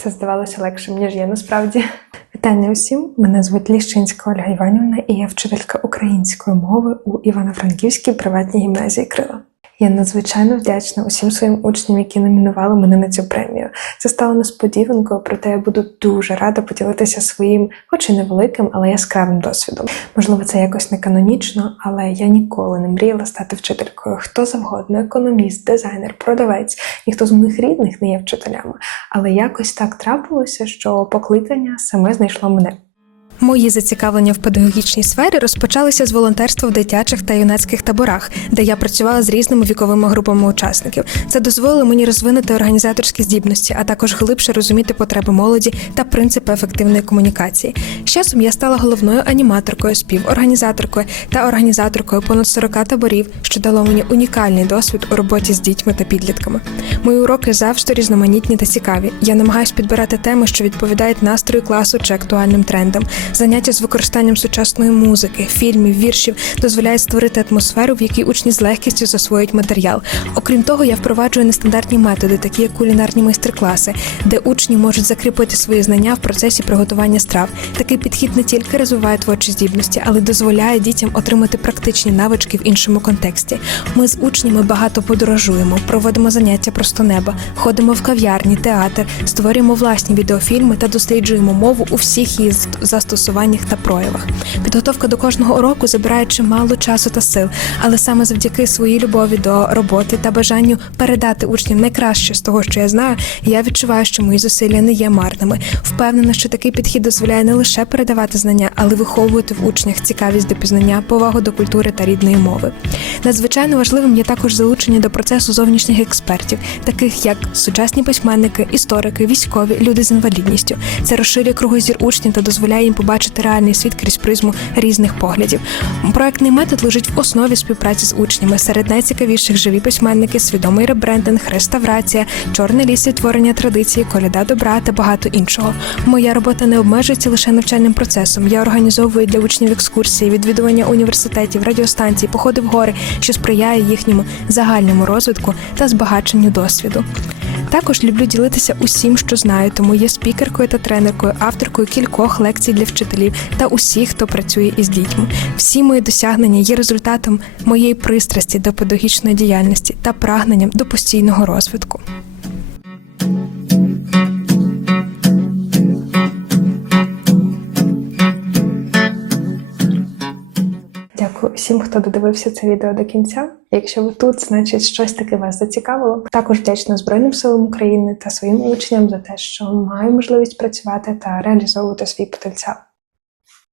Це здавалося легшим, ніж є насправді. Вітання усім! Мене звуть Ліщинська Ольга Іванівна і я вчителька української мови у Івано-Франківській приватній гімназії Крила. Я надзвичайно вдячна усім своїм учням, які номінували мене на цю премію. Це стало несподіванкою, проте я буду дуже рада поділитися своїм, хоч і невеликим, але яскравим досвідом. Можливо, це якось не канонічно, але я ніколи не мріяла стати вчителькою. Хто завгодно, економіст, дизайнер, продавець, ніхто з моїх рідних не є вчителями. Але якось так трапилося, що покликання саме знайшло мене. Мої зацікавлення в педагогічній сфері розпочалися з волонтерства в дитячих та юнацьких таборах, де я працювала з різними віковими групами учасників. Це дозволило мені розвинути організаторські здібності, а також глибше розуміти потреби молоді та принципи ефективної комунікації. З часом я стала головною аніматоркою, співорганізаторкою та організаторкою понад 40 таборів, що дало мені унікальний досвід у роботі з дітьми та підлітками. Мої уроки завжди різноманітні та цікаві. Я намагаюся підбирати теми, що відповідають настрою класу чи актуальним трендам. Заняття з використанням сучасної музики, фільмів, віршів дозволяють створити атмосферу, в якій учні з легкістю засвоюють матеріал. Окрім того, я впроваджую нестандартні методи, такі як кулінарні майстер-класи, де учні можуть закріпити свої знання в процесі приготування страв. Такий підхід не тільки розвиває творчі здібності, але дозволяє дітям отримати практичні навички в іншому контексті. Ми з учнями багато подорожуємо, проводимо заняття просто неба, ходимо в кав'ярні, театр, створюємо власні відеофільми та досліджуємо мову у всіх її застосуваннях та проявах. Підготовка до кожного уроку забирає чимало часу та сил, але саме завдяки своїй любові до роботи та бажанню передати учням найкраще з того, що я знаю, я відчуваю, що мої зусилля не є марними. Впевнена, що такий підхід дозволяє не лише передавати знання, але виховувати в учнях цікавість до пізнання, повагу до культури та рідної мови. Надзвичайно важливим є також залучення до процесу зовнішніх експертів, таких як сучасні письменники, історики, військові, люди з інвалідністю. Це розширює кругозір учнів та дозволяє їм побачити реальний світ крізь призму різних поглядів. Проектний метод лежить в основі співпраці з учнями. Серед найцікавіших живі письменники, свідомий ребрендинг, реставрація, чорний ліс відтворення традиції, коляда добра та багато іншого. Моя робота не обмежується лише навчальним процесом. Я організовую для учнів екскурсії, відвідування університетів, радіостанцій, походи в гори, що сприяє їхньому загальному розвитку та збагаченню досвіду. Також люблю ділитися усім, що знаю, тому є спікеркою та тренеркою, авторкою кількох лекцій для вчителів та усіх, хто працює із дітьми. Всі мої досягнення є результатом моєї пристрасті до педагогічної діяльності та прагненням до постійного розвитку. Дякую всім, хто додивився це відео до кінця. Якщо ви тут, значить щось таке вас зацікавило. Також вдячна Збройним силам України та своїм учням за те, що маю можливість працювати та реалізовувати свій потенціал.